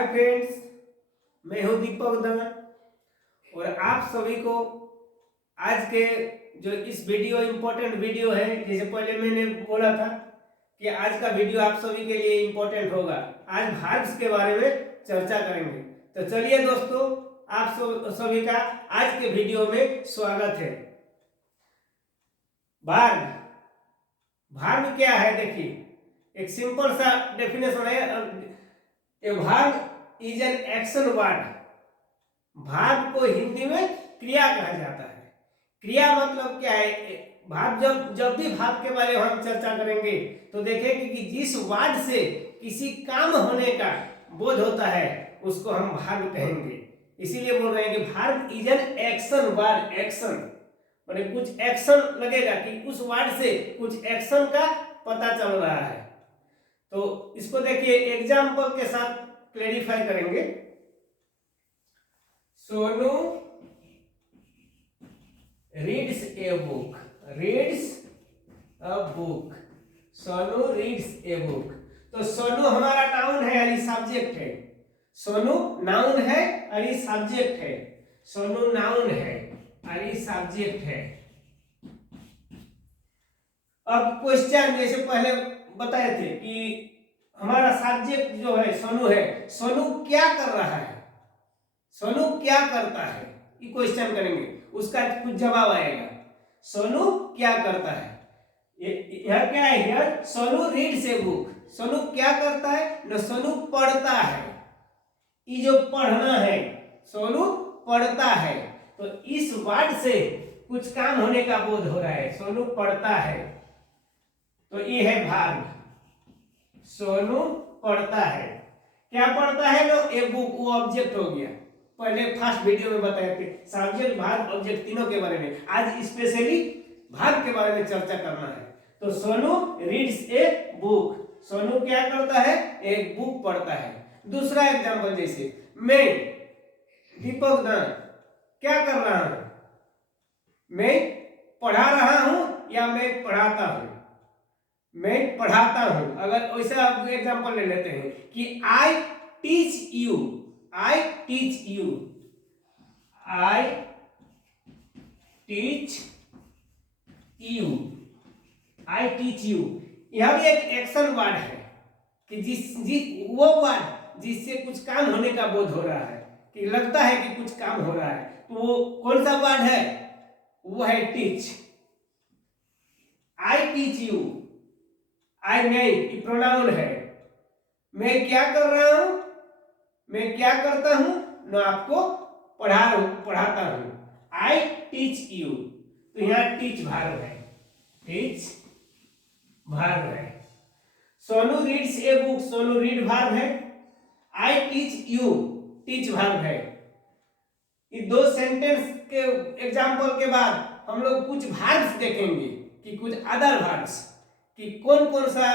Hi friends, मैं हूं दीपक दान और आप सभी को आज के जो इस वीडियो इम्पोर्टेंट वीडियो है, जैसे पहले मैंने बोला था कि आज का वीडियो आप सभी के लिए इम्पोर्टेंट होगा। आज भाग्स के बारे में चर्चा करेंगे। तो चलिए दोस्तों, आप सभी का आज के वीडियो में स्वागत है। भाग भाग क्या है? देखिए, एक सिंपल सा डेफिनेशन है। ए भाग इज एन एक्शन वर्ड। भाग को हिंदी में क्रिया कहा जाता है। क्रिया मतलब क्या है? भाग जब भी भाग के बारे में हम चर्चा करेंगे तो देखेंगे कि जिस वर्ड से किसी काम होने का बोध होता है उसको हम भाग कहेंगे। इसीलिए बोल रहे हैं कि भाग is an action word. Action माने कुछ एक्शन लगेगा कि उस वर्ड से कुछ एक्शन का पता चल रहा है। तो इसको देखिए, एग्जाम्पल के साथ क्लेरिफाई करेंगे। Sonu reads a book. Reads a book. Sonu reads a book. तो सोनू हमारा नाउन है यानी सब्जेक्ट है। सोनू नाउन है और ये सब्जेक्ट है। सोनू नाउन है और ये सब्जेक्ट है। अब क्वेश्चन जैसे पहले बताए थे कि हमारा सब्जेक्ट जो है सोनू है। सोनू क्या कर रहा है? सोनू क्या करता है? ये क्वेश्चन करेंगे, उसका कुछ जवाब आएगा। सोनू क्या करता है? यह क्या है? Here Sonu reads a book. Sonu क्या करता है? न सोनू पढ़ता है। ये जो पढ़ना है, सोनू पढ़ता है। तो इस वर्ड से कुछ काम होने का बोध हो रहा है। सोनू पढ़ता है, तो ये है भाग। सोनू पढ़ता है। क्या पढ़ता है? लो ए बुक, वो ऑब्जेक्ट हो गया। पहले फर्स्ट वीडियो में बताए थे सब्जेक्ट भाग ऑब्जेक्ट तीनों के बारे में। आज स्पेशली भाग के बारे में चर्चा करना है। तो Sonu reads a book. Sonu क्या करता है? एक बुक पढ़ता है। दूसरा एग्जांपल, जैसे मैं दीपक दान क्या कर रहा हूं? मैं पढ़ा रहा हूं या मैं पढ़ाता हूं? मैं पढ़ाता हूं। अगर वैसा एग्जांपल ले लेते हैं कि आई teach you. I teach you. I teach you. I teach you. यह भी एक एक्शन वर्ड है कि जिस वो वर्ड जिससे कुछ काम होने का बोध हो रहा है, कि लगता है कि कुछ काम हो रहा है। तो वो कौन सा वर्ड है? वो है teach. I teach you. I मैं प्रोनाउन है। मैं क्या कर रहा हूं? मैं क्या करता हूं? मैं आपको पढ़ाता हूं। I teach you. तो यहां टीच भार्ब है। टीच भार्ब है। Sonu reads a book. Sonu read verb है। I teach you teach verb है। ये दो सेंटेंस के एग्जांपल के बाद हम लोग कुछ भार्ब्स देखेंगे कि कुछ अदर भार्ब्स, कि कौन कौन सा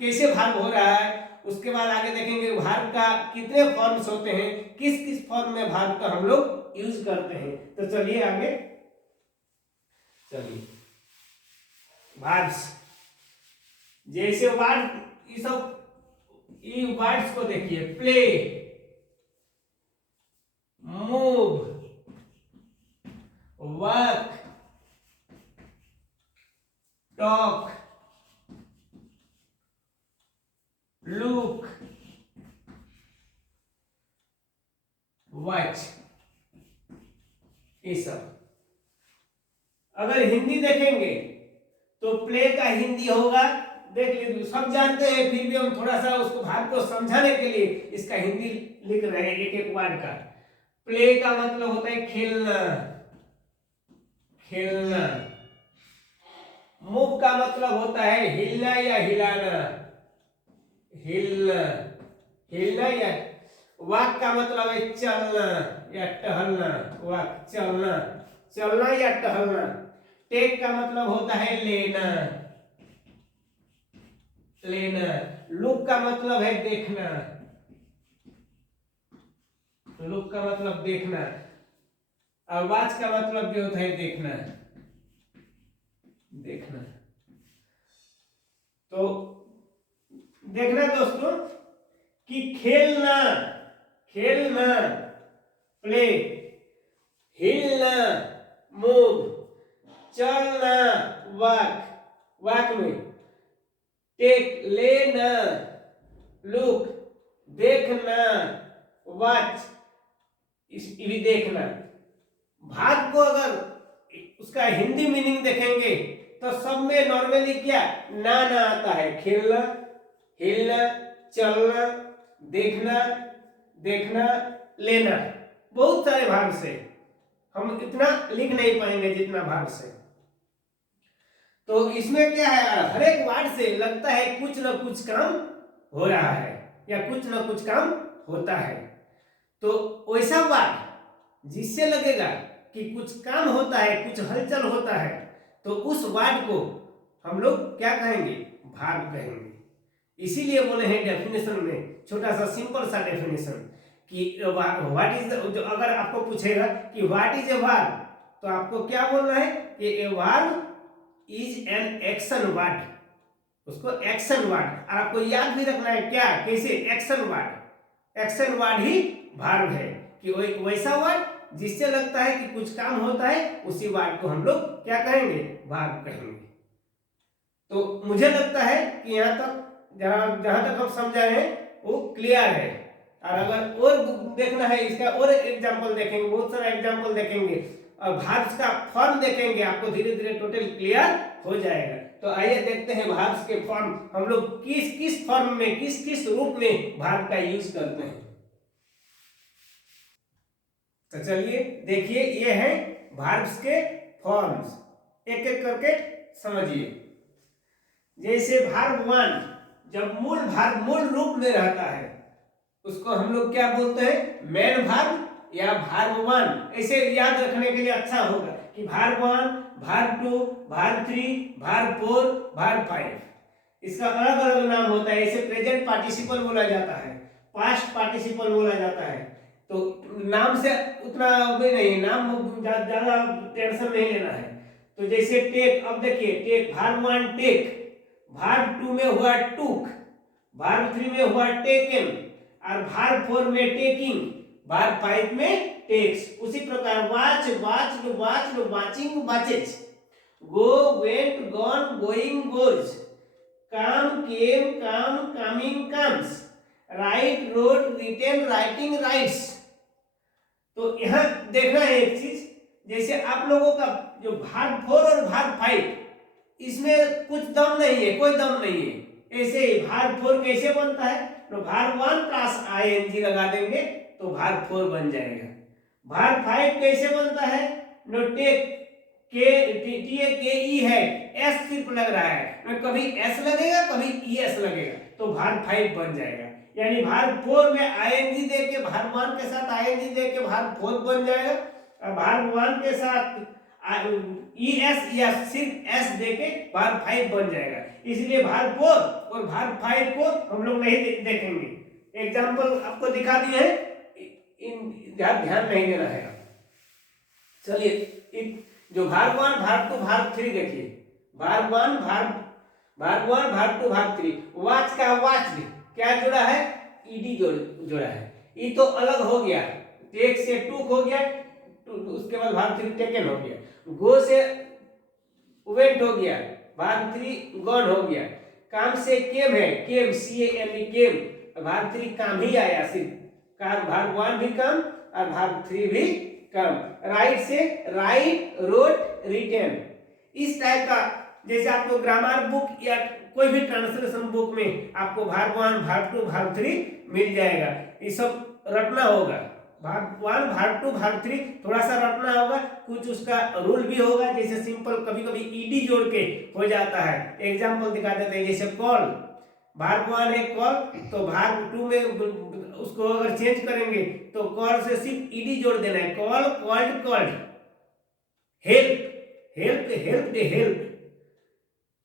कैसे भार्ब हो रहा है। उसके बाद आगे देखेंगे भार्ब का कितने फॉर्म्स होते हैं, किस किस फॉर्म में भार्ब का हम लोग यूज करते हैं। तो चलिए आगे चलिए। भार्ब्स जैसे वर्ड, ये सब ये वर्ड्स को देखिए। Play, move, work, talk, look, watch, ये सब। अगर हिंदी देखेंगे तो प्ले का हिंदी होगा, देख लीजिए, सब जानते हैं, फिर भी हम थोड़ा सा उसको भाग को समझाने के लिए इसका हिंदी लिख रहे हैं एक एक वर्ड का। प्ले का मतलब होता है खेलना। खेलना। मूव का मतलब होता है हिलना या हिलाना। हिलना। हिलना या वॉक का मतलब है चलना या टहलना। वॉक चलना। चलना या टहलना। टेक का मतलब होता है लेना। लेना। लुक का मतलब है देखना। लुक का मतलब देखना। और वॉच का मतलब भी होता है देखना। देखना। तो देखना दोस्तों कि खेलना खेलना प्ले, हिलना मूव, चलना वॉक, वॉक में टेक लेना लुक, देखना वॉच, भी देखना। भाग को अगर उसका हिंदी मीनिंग देखेंगे तो सब में नॉर्मली क्या ना आता है। खेलना, हिलना, चलना, देखना, देखना, लेना, बहुत सारे भाग से हम इतना लिख नहीं पाएंगे जितना भाग से। तो इसमें क्या है, हर एक वर्ड से लगता है कुछ ना कुछ काम हो रहा है या कुछ ना कुछ काम होता है। तो वैसा वर्ड जिससे लगेगा कि कुछ काम होता है, कुछ हलचल होता है, तो उस वर्ड को हम लोग क्या कहेंगे, भाग कहेंगे। इसीलिए बोले हैं डेफिनेशन में छोटा सा सिंपल सा डेफिनेशन कि व्हाट इज, जो अगर आपको पूछेगा कि व्हाट इज ए वर्ब, तो आपको क्या बोलना है कि a verb is an action word, उसको एक्शन वर्ड। और आपको याद भी रखना है क्या, कैसे, एक्शन वर्ड। एक्शन वर्ड ही वर्ब है कि वैसा वर्ड जिससे लगता है कि कुछ काम होता है, उसी वर्ड को हम लोग क्या कहेंगे, वर्ब कहेंगे। तो मुझे लगता है कि यहाँ तक जहाँ तक हम समझा है वो क्लियर है। और अगर और देखना है इसका और एग्जाम्पल देखेंगे, बहुत सारा एग्जाम्पल देखेंगे और भार्ब्स का फॉर्म देखेंगे, आपको धीरे धीरे टोटल क्लियर हो जाएगा। तो आइए देखते हैं भार्ब्स के फॉर्म, हम लोग किस किस फॉर्म में, किस किस रूप में भार्ब का यूज करते हैं। तो चलिए देखिए, ये है भार्ब्स के फॉर्म्स, एक एक करके समझिए। जैसे भार्ब वन, जब मूल भार्ब मूल रूप में रहता है उसको हम लोग क्या बोलते हैं, मेन भार्ब या भार्ब वन। ऐसे याद रखने के लिए अच्छा होगा कि verb one, verb two, verb three, verb four, verb five, इसका अलग अलग नाम होता है। इसे प्रेजेंट पार्टिसिपल बोला जाता है, पास्ट पार्टिसिपल बोला जाता है। तो नाम से उतना भी नहीं, नाम ज्यादा टेंशन नहीं लेना है। तो जैसे टेक, अब देखिए take, verb one take, verb two में हुआ टूक, भार्ब थ्री में हुआ टेकन, और भार्ब फोर में टेकिंग, भार्ब फाइव में टेक्स। उसी प्रकार watch, watched, watched, watching, watches, go, went, gone, going, goes, come, came, come, coming, comes, write, wrote, written, writing, writes. तो यहाँ देखना है एक चीज, जैसे आप लोगों का जो भार्ब फोर और भार्ब फाइव, इसमें कुछ दम नहीं है, कोई दम नहीं है। ऐसे ही भार्ब फोर कैसे बनता है, तो भार्ब वन प्लस आईएनजी लगा देंगे तो भार्ब फोर बन जाएगा। भार्ब फाइव कैसे बनता है, नो टेक, के टी ए के ई है, एस सिर्फ लग रहा है, कभी एस लगेगा कभी ई एस लगेगा, तो भार्ब फाइव बन जाएगा। यानी भार्ब फोर में आईएनजी दे के, भार्ब वन के साथ आईएनजी दे के भार्ब फोर बन जाएगा, और भार्ब वन के साथ ई एस या सिर्फ एस देके भार्ब फाइव बन जाएगा। इसलिए भार्ब फोर और भार्ब फाइव को हम लोग नहीं देखेंगे। एग्जाम्पल आपको दिखा दिए हैं, इन ध्यान नहीं देना है। चलिए जो verb one, verb two, verb three देखिए, verb one, verb two, verb three. Watch का वाच्ड क्या जुड़ा है, ईडी जुड़ा है, ई तो अलग हो गया, टेक से टूक हो गया, उसके बाद भार्ब थ्री टेकन हो गया, गो से वेंट हो गया, भार्ब थ्री गॉन हो गया, काम से केम है, came, C A M E, came, verb three come ही आया सिर्फ, काम भार्ब वन भी काम और भार्ब थ्री भी काम। राइट से राइट, रोट, रिटेन, इस टाइप का। जैसे आपको ग्रामर बुक या कोई भी ट्रांसलेशन बुक में आपको verb one, verb two, verb three मिल जाएगा, ये सब रटना होगा। Verb one, verb two, verb three थोड़ा सा रटना होगा, कुछ उसका रूल भी होगा। जैसे सिंपल कभी कभी ईडी जोड़ के हो जाता है, एग्जांपल दिखा देते हैं। जैसे कॉल, भार्ब वन है कॉल, तो भार्ब टू में उसको अगर चेंज करेंगे तो कॉल से सिर्फ ईडी जोड़ देना है, call, called, called. Help, help, helped, help.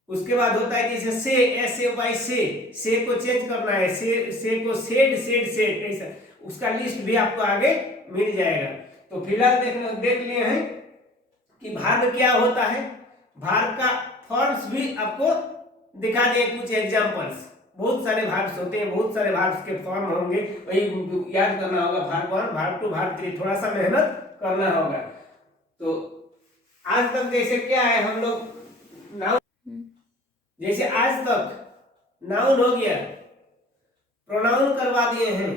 उसके बाद होता है जैसे से, एस ए वाई, से को चेंज करना है, से को सेड, सेड, सेड, ऐसा उसका लिस्ट भी आपको आगे मिल जाएगा। तो फिलहाल देख लिए हैं कि भार्ब क्या होता है। भार्ब का फॉर्म्स भी आपको दिखा दिए कुछ एग्जांपल्स। बहुत सारे भार्ब्स होते हैं, बहुत सारे भार्ब्स के फॉर्म होंगे, वही याद करना होगा। भार्ब 1, भार्ब 2, भार्ब 3, थोड़ा सा मेहनत करना होगा। तो आज तक जैसे क्या है, हम लोग नाउन, जैसे आज तक नाउन हो गया, प्रोनाउन करवा दिए हैं,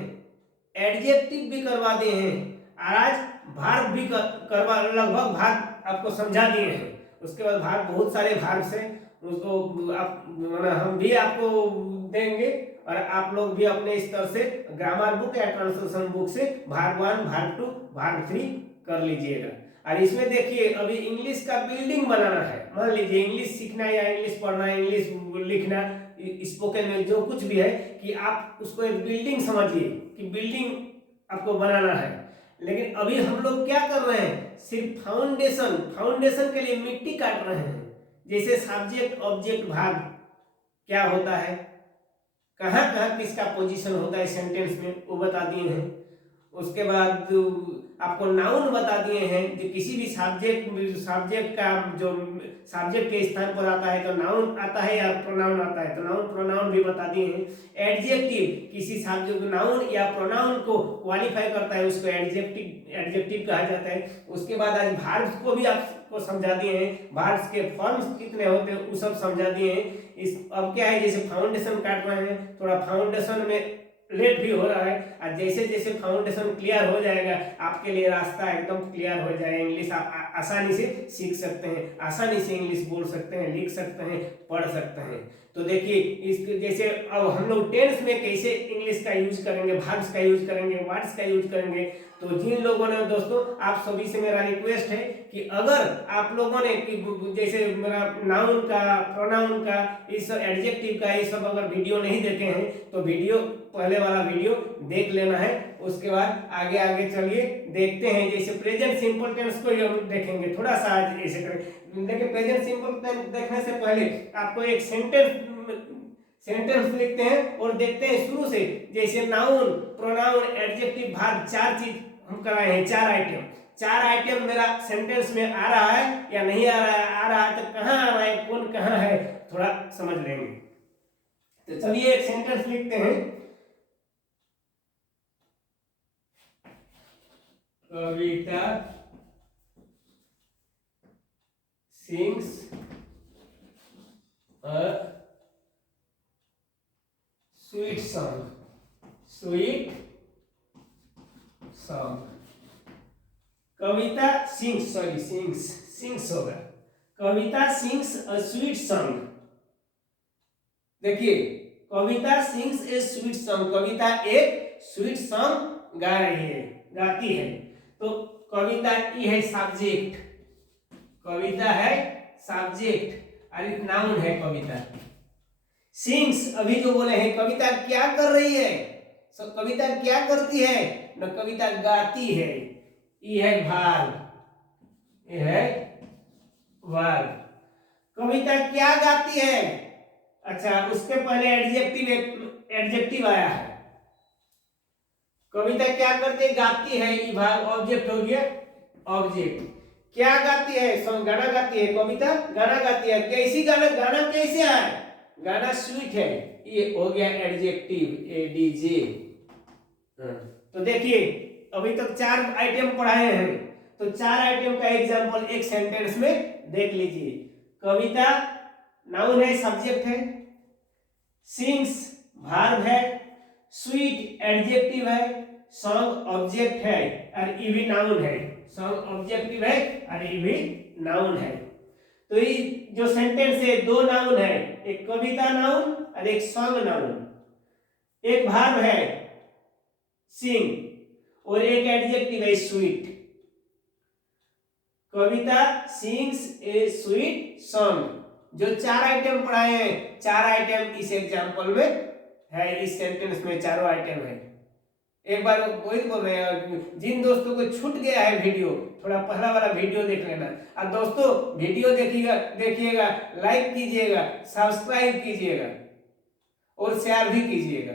एडजेक्टिव भी करवा दिए हैं, और आज भार्ब भी करवा, लगभग भार्ब आपको समझा दिए हैं। उसके बाद भार्ब, बहुत सारे भार्ब्स हैं, उसको आप हम भी आपको देंगे, और आप लोग भी अपने स्तर से ग्रामर बुक या ट्रांसलेशन बुक से भार्ब 1, भार्ब 2, भार्ब 3 कर लीजिएगा। और इसमें देखिए अभी इंग्लिश का बिल्डिंग बनाना है। मान लीजिए इंग्लिश सीखना या इंग्लिश पढ़ना, इंग्लिश लिखना, स्पोकन में जो कुछ भी है, कि आप उसको एक बिल्डिंग समझिए कि बिल्डिंग आपको बनाना है। लेकिन अभी हम लोग क्या कर रहे हैं, सिर्फ फाउंडेशन के लिए मिट्टी काट रहे हैं। जैसे सब्जेक्ट ऑब्जेक्ट भार्ब क्या होता है, कहाँ कहाँ किसका पोजीशन होता है सेंटेंस में, वो बता दिए हैं। उसके बाद आपको नाउन बता दिए हैं, जो किसी भी सब्जेक्ट का जो सब्जेक्ट के स्थान पर आता है तो नाउन आता है या प्रोनाउन आता है, तो नाउन प्रोनाउन भी बता दिए हैं। एडजेक्टिव किसी सब्जेक्ट नाउन या प्रोनाउन को क्वालिफाई करता है, उसको एडजेक्टिव कहा जाता है। उसके बाद आज भार्ब्स को भी आपको समझा दिए हैं, भार्ब्स के फॉर्म्स कितने होते हैं वो सब समझा दिए हैं। अब क्या है, जैसे फाउंडेशन काट रहे हैं, थोड़ा फाउंडेशन में लेट भी हो रहा है, और जैसे जैसे फाउंडेशन क्लियर हो जाएगा आपके लिए रास्ता एकदम क्लियर हो जाएगा। इंग्लिश आप आसानी से सीख सकते हैं, आसानी से इंग्लिश बोल सकते हैं, लिख सकते हैं, पढ़ सकते हैं। तो देखिए इस जैसे अब हम लोग टेंस में कैसे इंग्लिश का यूज करेंगे, वर्ब्स का यूज करेंगे, वर्ड्स का यूज करेंगे। तो जिन लोगों ने दोस्तों, आप सभी से मेरा रिक्वेस्ट है कि अगर आप लोगों ने जैसे मेरा नाउन का, प्रोनाउन का, इस एडजेक्टिव का, ये सब अगर वीडियो नहीं देखे हैं तो वीडियो, पहले वाला वीडियो देख लेना है। उसके बाद आगे आगे चलिए देखते हैं। जैसे प्रेजेंट सिंपल टेंस को हम देखेंगे, थोड़ा सा आज ऐसे करें। देखिए प्रेजेंट सिंपल टेंस देखने से पहले आपको एक सेंटेंस लिखते हैं और देखते हैं शुरू से। जैसे नाउन, प्रोनाउन, एडजेक्टिव, वर्ब, 4 चीज हम कराए हैं, 4 आइटम मेरा सेंटेंस में आ रहा है या नहीं आ रहा है, आ रहा है तो कहाँ आ रहा है, कौन कहाँ है, थोड़ा समझ लेंगे। तो चलिए एक सेंटेंस लिखते हैं। कविता sings a sweet song. Kavita sings होगा। कविता सिंग्स अ स्वीट सॉन्ग। देखिए कविता सिंग्स ए स्वीट सॉन्ग, कविता एक स्वीट सॉन्ग गा रही है, गाती है। तो कविता ये है सब्जेक्ट, कविता है सब्जेक्ट और एक नाउन है कविता। सिंग्स अभी जो बोले हैं, कविता क्या कर रही है, कविता क्या करती है न, कविता गाती है। ये है वर्ब, ये है वर्ब। कविता क्या गाती है, अच्छा उसके पहले एडजेक्टिव आया है। कविता क्या करती है, गाती है, ये वर्ब, ऑब्जेक्ट हो गया, ऑब्जेक्ट। क्या गाती है, गाना गाती है, कविता गाना गाती है। कैसी गाना, गाना कैसे है, गाना स्वीट है, ये हो गया एडजेक्टिव, एडीजे। तो देखिए अभी तक 4 आइटम पढ़ाए हैं, तो 4 आइटम का एग्जांपल एक सेंटेंस में देख लीजिए। कविता नाउन है, सब्जेक्ट है, सिंग्स वर्ब है, स्वीट एडजेक्टिव है, सॉन्ग ऑब्जेक्ट है और ये भी नाउन है। सॉन्ग ऑब्जेक्टिव है और ये भी नाउन है। तो ये जो सेंटेंस है 2 नाउन है, एक कविता नाउन और एक सॉन्ग नाउन। एक वर्ब है सिंग और एक एडजेक्टिव है स्वीट। कविता सिंग्स ए स्वीट सॉन्ग। जो 4 आइटम पढ़ाए हैं, 4 आइटम इस एग्जांपल में है, इस सेंटेंस में चारों आइटम है। एक बार वही बोल रहे हैं, जिन दोस्तों को छूट गया है वीडियो, थोड़ा पहला वाला वीडियो देख लेना। और दोस्तों वीडियो देखिएगा, लाइक कीजिएगा, सब्सक्राइब कीजिएगा और शेयर भी कीजिएगा।